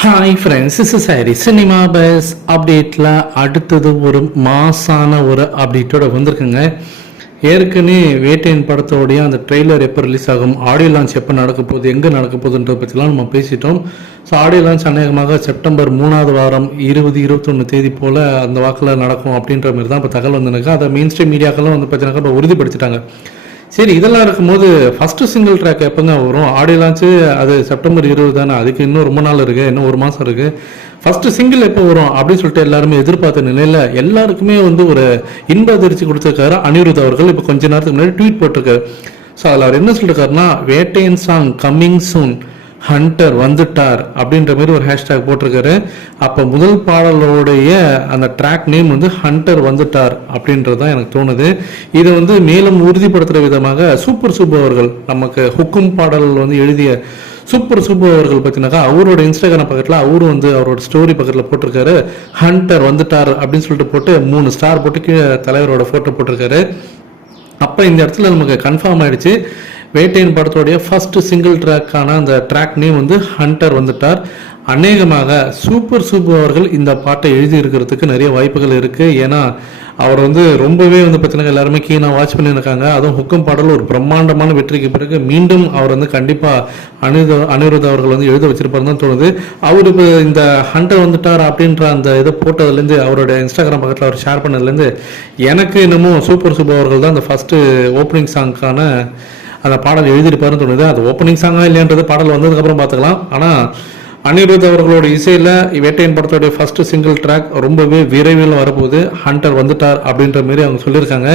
Hi friends is sorry cinema buzz அப்டேட்டில் அடுத்தது ஒரு மாசான ஒரு அப்டேட்டோட வந்திருக்குங்க. ஏற்கனவே வேட்டையின் படத்தோடைய அந்த ட்ரெய்லர் எப்போ ரிலீஸ் ஆகும் ஆடியோ லான்ச் எப்போ நடக்க போகுது எங்கே நடக்க போகுதுன்ற பற்றிலாம் நம்ம பேசிட்டோம். ஸோ ஆடியோ லான்ச் அநேகமாக செப்டம்பர் மூணாவது வாரம் இருபது இருபத்தொன்று தேதி போல் அந்த வாக்கில் நடக்கும் அப்படின்ற மாதிரி தான் இப்போ தகவல் வந்துருக்கு. அதை மெயின் ஸ்ட்ரீம் மீடியாக்கெல்லாம் வந்து பார்த்தீங்கன்னா இப்போ உறுதிப்படுத்திட்டாங்க. சரி இதெல்லாம் இருக்கும்போது ஃபர்ஸ்ட் சிங்கிள் ட்ராக் எப்போங்க வரும்? ஆடியோ லான்ச்சு அது செப்டம்பர் இருபது தானே? அதுக்கு இன்னும் ரொம்ப நாள் இருக்கு இன்னும் ஒரு மாதம் இருக்கு. ஃபர்ஸ்ட் சிங்கிள் எப்போ வரும் அப்படின்னு சொல்லிட்டு எல்லாருமே எதிர்பார்த்த நிலையில எல்லாருக்குமே வந்து ஒரு இன்ப அதிர்ச்சி கொடுத்துருக்காரு அனிருத் அவர்கள். இப்போ கொஞ்ச நேரத்துக்கு முன்னாடி ட்வீட் போட்டிருக்காரு. ஸோ அதில் அவர் என்ன சொல்லிருக்காருன்னா Vettaiyan song coming soon hunter வந்துட்டார் அப்படின்ற மாதிரி ஒரு ஹேஷ்டேக் போட்டிருக்காரு. அப்போ முதல் பாடலோடைய அந்த ட்ராக் நேம் வந்து ஹண்டர் வந்துட்டார் அப்படின்றது தான் எனக்கு தோணுது. இதை வந்து மேலும் உறுதிப்படுத்துகிற விதமாக சூப்பர் சூப் அவர்கள் நமக்கு ஹுக்கும் பாடல் வந்து எழுதிய சூப்பர் சூப் அவர்கள் பார்த்தீங்கன்னாக்கா அவரோட இன்ஸ்டாகிராம் பக்கத்தில் அவரும் வந்து அவரோட ஸ்டோரி பக்கத்தில் போட்டிருக்காரு. ஹண்டர் வந்துட்டார் அப்படின்னு சொல்லிட்டு போட்டு மூணு ஸ்டார் போட்டு கீழே தலைவரோட ஃபோட்டோ போட்டிருக்காரு. அப்போ இந்த இடத்துல நமக்கு கன்ஃபார்ம் ஆயிடுச்சு. வேட்டையின் படத்தோடைய ஃபர்ஸ்ட் சிங்கிள் ட்ராக்கான அந்த ட்ராக் நேம் வந்து ஹண்டர் வந்துட்டார். அநேகமாக சூப்பர் சூப்பு அவர்கள் இந்த பாட்டை எழுதி இருக்கிறதுக்கு நிறைய வாய்ப்புகள் இருக்குது ஏன்னா அவர் வந்து ரொம்பவே வந்து பார்த்தீங்கன்னா எல்லாருமே கீனாக வாட்ச் பண்ணியிருக்காங்க. அதுவும் ஹுக்கம் பாடல் ஒரு பிரம்மாண்டமான வெற்றிக்கு பிறகு மீண்டும் அவர் வந்து கண்டிப்பாக அனிருத அனிருத் அவர்கள் வந்து எழுத வச்சிருப்பாருன்னு தான் தோணுது. அவர் இப்போ இந்த ஹண்டர் வந்துட்டார் அப்படின்ற அந்த இதை போட்டதுலேருந்து அவரோட இன்ஸ்டாகிராம் பக்கத்தில் அவர் ஷேர் பண்ணதுலேருந்து எனக்கு என்னமோ சூப்பர் சூப்பர் அவர்கள் தான் அந்த ஃபஸ்ட்டு ஓப்பனிங் சாங்க்கான அந்த பாடல் எழுதியிருப்பாருன்னு தோணுது அது ஓப்பனிங் சாங்கா இல்லைன்றது பாடல் வந்ததுக்கப்புறம் பார்த்துக்கலாம். ஆனால் அனிருத் அவர்களோட இசையில் வேட்டையின் படத்தோடைய ஃபர்ஸ்ட் சிங்கிள் ட்ராக் ரொம்பவே விரைவில் வரப்போகுது. ஹண்டர் வந்துட்டார் அப்படின்ற மாதிரி அவங்க சொல்லியிருக்காங்க.